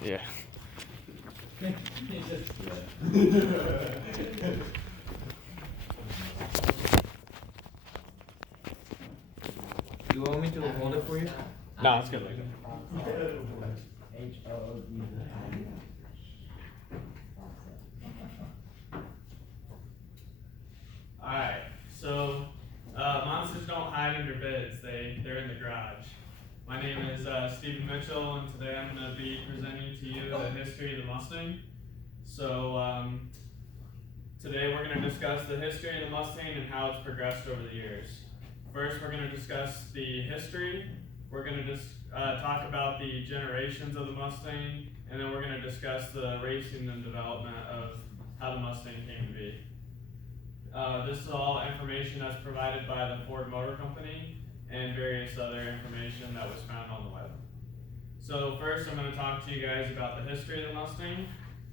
Yeah. You want me to hold it for you? No, it's good. Alright, so monsters don't hide under beds, they're in the garage. My name is Stephen Mitchell, and today I'm going to be presenting to you the history of the Mustang. So today we're going to discuss the history of the Mustang and how it's progressed over the years. First, we're going to discuss the history. We're going to just talk about the generations of the Mustang, and then we're going to discuss the racing and development of how the Mustang came to be. This is all information that's provided by the Ford Motor Company and various other information that was found on the web. So first I'm going to talk to you guys about the history of the Mustang.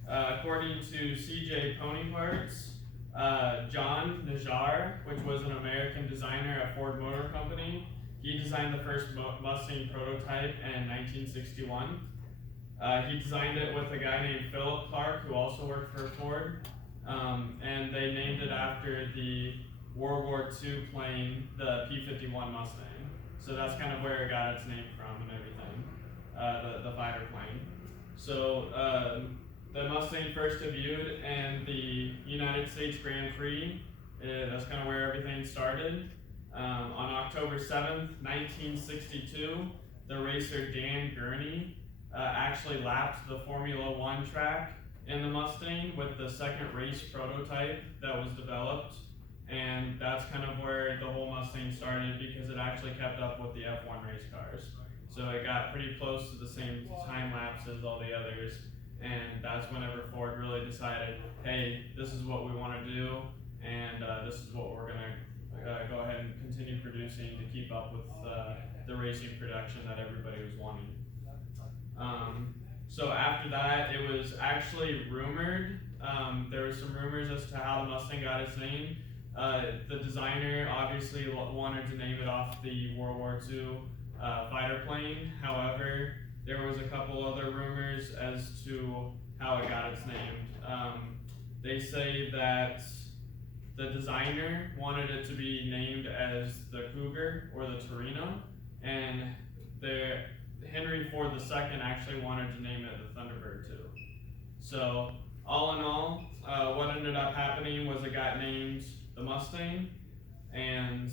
According to CJ Pony Parts, John Najjar, which was an American designer at Ford Motor Company, he designed the first Mustang prototype in 1961. He designed it with a guy named Philip Clark, who also worked for Ford, and they named it after the World War II plane, the P-51 Mustang. So that's kind of where it got its name from and everything, the fighter plane. So the Mustang first debuted in the United States Grand Prix. That's kind of where everything started. On October 7th, 1962, the racer Dan Gurney actually lapped the Formula One track in the Mustang with the second race prototype that was developed. And that's kind of where the whole Mustang started, because it actually kept up with the F1 race cars. So it got pretty close to the same time lapse as all the others. And that's whenever Ford really decided, hey, this is what we want to do, and this is what we're going to go ahead and continue producing to keep up with the racing production that everybody was wanting. So after that, it was actually rumored, there were some rumors as to how the Mustang got its name. The designer obviously wanted to name it off the World War II fighter plane. However, there was a couple other rumors as to how it got its name. They say that the designer wanted it to be named as the Cougar or the Torino, and Henry Ford II actually wanted to name it the Thunderbird too. So all in all, what ended up happening was it got named the Mustang, and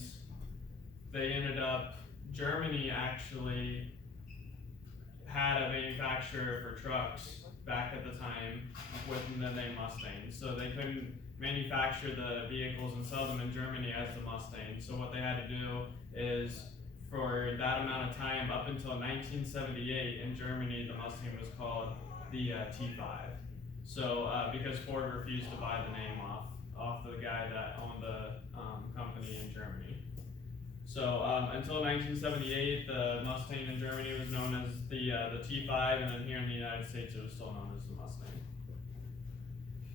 they ended up, Germany actually had a manufacturer for trucks back at the time with the name Mustang. So they couldn't manufacture the vehicles and sell them in Germany as the Mustang. So what they had to do is, for that amount of time, up until 1978 in Germany, the Mustang was called the T5. So because Ford refused to buy the name off the guy that owned the company in Germany. So until 1978, the Mustang in Germany was known as the T5, and then here in the United States, it was still known as the Mustang.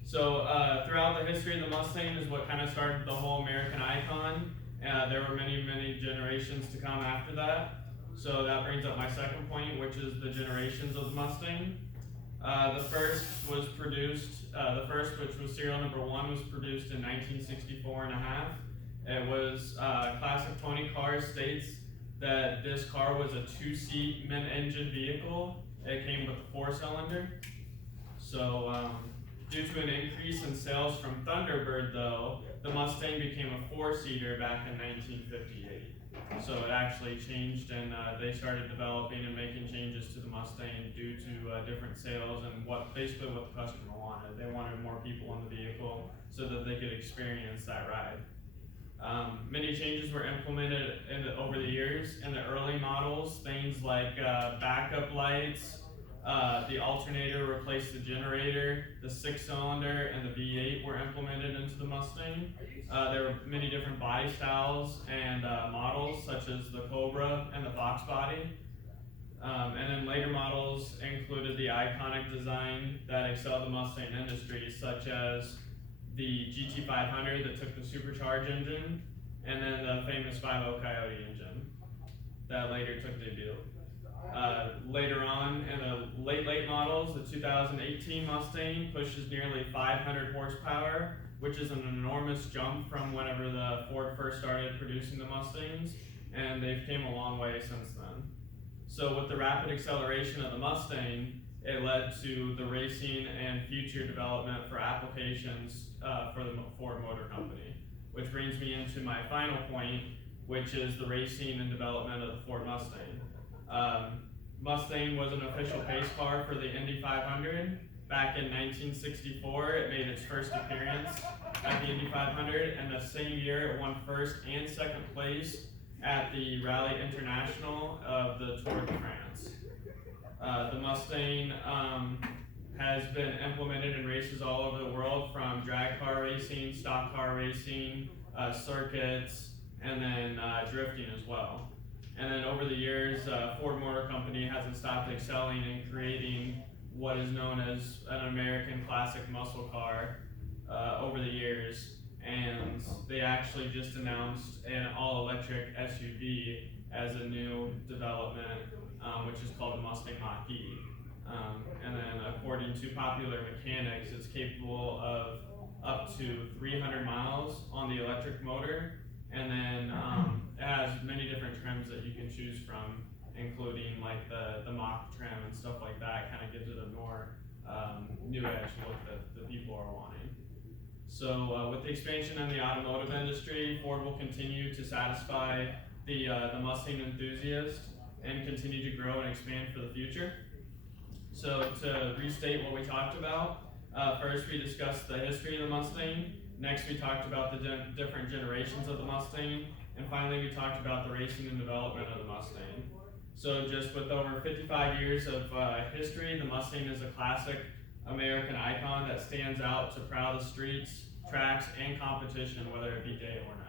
So throughout the history of the Mustang is what kind of started the whole American icon. There were many, many generations to come after that. So that brings up my second point, which is the generations of the Mustang. The first, which was serial number 1, was produced in 1964 and a half. It was Classic Pony Cars states that this car was a 2-seat mid-engine vehicle. It came with a 4-cylinder. So due to an increase in sales from Thunderbird, though, the Mustang became a 4-seater back in 1958. So it actually changed, and they started developing and making changes to the Mustang due to different sales and basically what the customer wanted. They wanted more people in the vehicle so that they could experience that ride. Many changes were implemented over the years. In the early models, things like backup lights, the alternator replaced the generator, the 6-cylinder and the V8 were implemented into the Mustang. There were many different body styles and models, such as the Cobra and the Fox body. And then later models included the iconic design that excelled the Mustang industry, such as the GT500 that took the supercharged engine, and then the famous 5.0 Coyote engine that later took debut. Later on in the late models, the 2018 Mustang pushes nearly 500 horsepower, which is an enormous jump from whenever the Ford first started producing the Mustangs, and they've came a long way since then. So with the rapid acceleration of the Mustang, it led to the racing and future development for applications for the Ford Motor Company, which brings me into my final point, which is the racing and development of the Ford Mustang. Mustang was an official pace car for the Indy 500. Back in 1964, it made its first appearance at the Indy 500, and the same year it won first and second place at the Rally International of the Tour de France. The Mustang has been implemented in races all over the world, from drag car racing, stock car racing, circuits, and then drifting as well. And then over the years, Ford Motor Company hasn't stopped excelling in creating what is known as an American classic muscle car over the years. And they actually just announced an all-electric SUV as a new development, which is called the Mustang Mach-E. And then according to Popular Mechanics, it's capable of up to 300 miles on the electric motor. And then it has many different trims that you can choose from, including like the Mach trim and stuff like that. Kind of gives it a more new edge look that the people are wanting. So with the expansion in the automotive industry, Ford will continue to satisfy the Mustang enthusiast and continue to grow and expand for the future. So to restate what we talked about, first we discussed the history of the Mustang. Next, we talked about the different generations of the Mustang, and finally, we talked about the racing and development of the Mustang. So, just with over 55 years of history, the Mustang is a classic American icon that stands out to proud the streets, tracks, and competition, whether it be day or night.